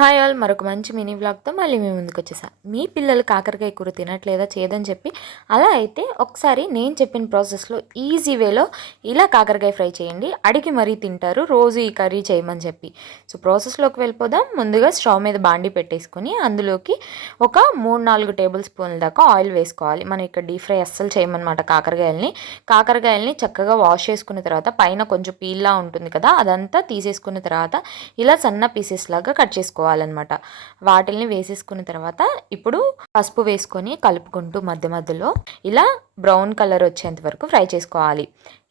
Hi all మరొక మంచి mini వ్లాగ్తో మళ్ళీ మీ ముందుకు వచ్చేసా. మీ పిల్లలు కాకరకాయ కూర తినట్లేదా చేదని చెప్పి, అలా అయితే ఒకసారి నేను చెప్పిన ప్రాసెస్లో ఈజీ వేలో ఇలా కాకరకాయ ఫ్రై చేయండి, అడిగి మరీ తింటారు రోజు ఈ కర్రీ చేయమని చెప్పి. సో ప్రాసెస్లోకి వెళ్ళిపోదాం. ముందుగా స్టవ్ మీద బాండి పెట్టేసుకొని అందులోకి ఒక 3-4 టేబుల్ స్పూన్ల దాకా ఆయిల్ వేసుకోవాలి. మనం ఇక్కడ డీప్ ఫ్రై అస్సలు చేయమన్నమాట. కాకరకాయల్ని చక్కగా వాష్ చేసుకున్న తర్వాత పైన కొంచెం పీల్లా ఉంటుంది కదా, అదంతా తీసేసుకున్న తర్వాత ఇలా సన్న పీసెస్ లాగా కట్ చేసుకోవాలన్నమాట. వాటిల్ని వేసేసుకున్న తర్వాత ఇప్పుడు పసుపు వేసుకొని కలుపుకుంటూ మధ్య మధ్యలో ఇలా బ్రౌన్ కలర్ వచ్చేంత వరకు ఫ్రై చేసుకోవాలి.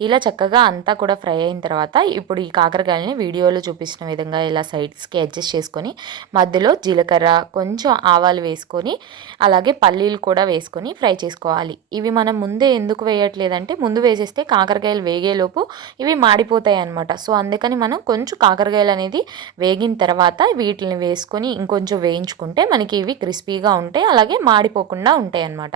ఇలా చక్కగా అంతా కూడా ఫ్రై అయిన తర్వాత ఇప్పుడు ఈ కాకరకాయలని వీడియోలో చూపించిన విధంగా ఇలా సైడ్స్కి అడ్జస్ట్ చేసుకొని మధ్యలో జీలకర్ర, కొంచెం ఆవాలు వేసుకొని అలాగే పల్లీలు కూడా వేసుకొని ఫ్రై చేసుకోవాలి. ఇవి మనం ముందే ఎందుకు వేయట్లేదంటే ముందు వేసేస్తే కాకరకాయలు వేగేలోపు ఇవి మాడిపోతాయి అన్నమాట. సో అందుకని మనం కొంచెం కాకరకాయలు అనేది వేగిన తర్వాత వీటిని వేసుకొని ఇంకొంచెం వేయించుకుంటే మనకి ఇవి క్రిస్పీగా ఉంటాయి, అలాగే మాడిపోకుండా ఉంటాయి అన్నమాట.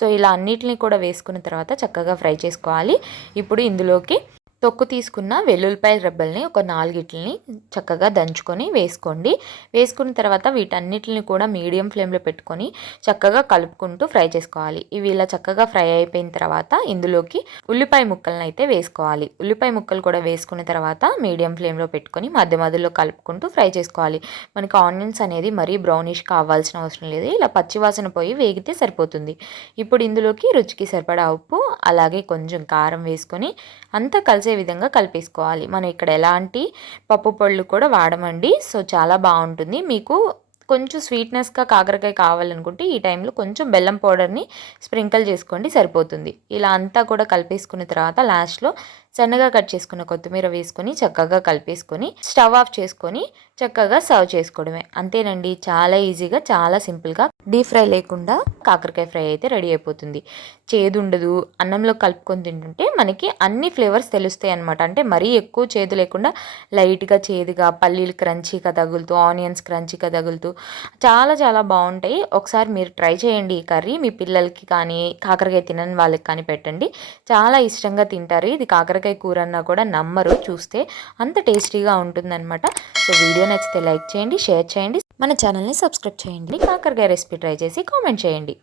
సో ఇలా అన్నిటిని కూడా వేసుకున్న తర్వాత చక్కగా ఫ్రై చేసుకోవాలి. ఇప్పుడు ఇందులోకి తొక్కు తీసుకున్న వెల్లుల్లిపాయ రెబ్బల్ని ఒక 4 చక్కగా దంచుకొని వేసుకోండి. వేసుకున్న తర్వాత వీటన్నిటిని కూడా మీడియం ఫ్లేమ్లో పెట్టుకొని చక్కగా కలుపుకుంటూ ఫ్రై చేసుకోవాలి. ఇవి ఇలా చక్కగా ఫ్రై అయిపోయిన తర్వాత ఇందులోకి ఉల్లిపాయ ముక్కలను అయితే వేసుకోవాలి. ఉల్లిపాయ ముక్కలు కూడా వేసుకున్న తర్వాత మీడియం ఫ్లేమ్లో పెట్టుకొని మధ్య మధ్యలో కలుపుకుంటూ ఫ్రై చేసుకోవాలి. మనకి ఆనియన్స్ అనేది మరీ బ్రౌనిష్ కావాల్సిన అవసరం లేదు, ఇలా పచ్చివాసన పోయి వేగితే సరిపోతుంది. ఇప్పుడు ఇందులోకి రుచికి సరిపడా ఉప్పు అలాగే కొంచెం కారం వేసుకొని అంతా కలిసే విధంగా కలిపేసుకోవాలి. మనం ఇక్కడ ఎలాంటి పప్పు పొళ్ళు కూడా వాడమండి. సో చాలా బాగుంటుంది. మీకు కొంచెం స్వీట్నెస్గా కాకరకాయ కావాలనుకుంటే ఈ టైంలో కొంచెం బెల్లం పౌడర్ని స్ప్రింకిల్ చేసుకోండి, సరిపోతుంది. ఇలా అంతా కూడా కలిపేసుకున్న తర్వాత లాస్ట్లో సన్నగా కట్ చేసుకున్న కొత్తిమీర వేసుకొని చక్కగా కలిపేసుకొని స్టవ్ ఆఫ్ చేసుకొని చక్కగా సర్వ్ చేసుకోవడమే. అంతేనండి, చాలా ఈజీగా చాలా సింపుల్గా డీప్ ఫ్రై లేకుండా కాకరకాయ ఫ్రై అయితే రెడీ అయిపోతుంది. చేదు ఉండదు. అన్నంలో కలుపుకొని తింటుంటే మనకి అన్ని ఫ్లేవర్స్ తెలుస్తాయి అనమాట. అంటే మరీ ఎక్కువ చేదు లేకుండా లైట్గా చేదుగా, పల్లీలు క్రంచీగా తగులుతూ, ఆనియన్స్ క్రంచీగా తగులుతూ చాలా చాలా బాగుంటాయి. ఒకసారి మీరు ట్రై చేయండి ఈ కర్రీ. మీ పిల్లలకి కానీ కాకరకాయ తినని వాళ్ళకి కానీ పెట్టండి, చాలా ఇష్టంగా తింటారు. ఇది కాకరకాయ కూర అన్నా కూడా నమ్మరు చూస్తే, అంత టేస్టీగా ఉంటుందన్నమాట. సో వీడియో నచ్చితే లైక్ చేయండి, షేర్ చేయండి, మన ఛానల్ని సబ్స్క్రైబ్ చేయండి. కాకరకాయ రెసిపీ ట్రై చేసి కామెంట్ చేయండి.